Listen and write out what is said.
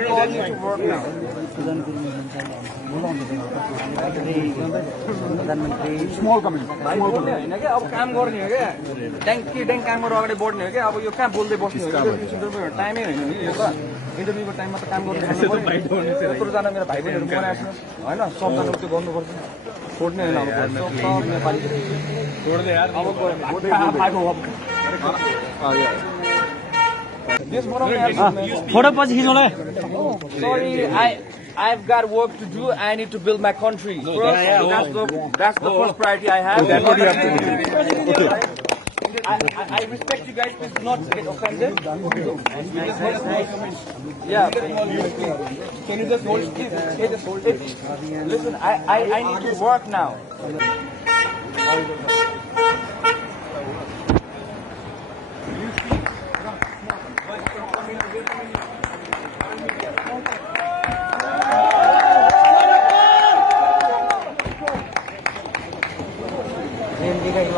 call me to work now. Small comment. भाइ बोल्ने होइन क्या अब काम गर्ने हो क्या ट्याङ्क काम गरेर अगाडि बढ्ने हो क्या अब यो कहाँ बोल्दै बस्ने हो इन्टरभ्यू टाइमै होइन नि यो त इन्टरभ्यूको टाइममा त काम गर्नु यत्रोजना मेरो भाइ बहिनीहरू बनाएको छ होइन सबजना त्यो गर्नुपर्छ छोड्ने होइन अब सब नेपाली फोटो पछि खिचौँला Sorry, I've got work to do. I need to build my country. First, that's the first priority I have. That's what you have to do. I respect you guys. Please do not get offended. Yeah. Can you just hold? Please, just hold it. Listen, I need to work now. Hindi kayo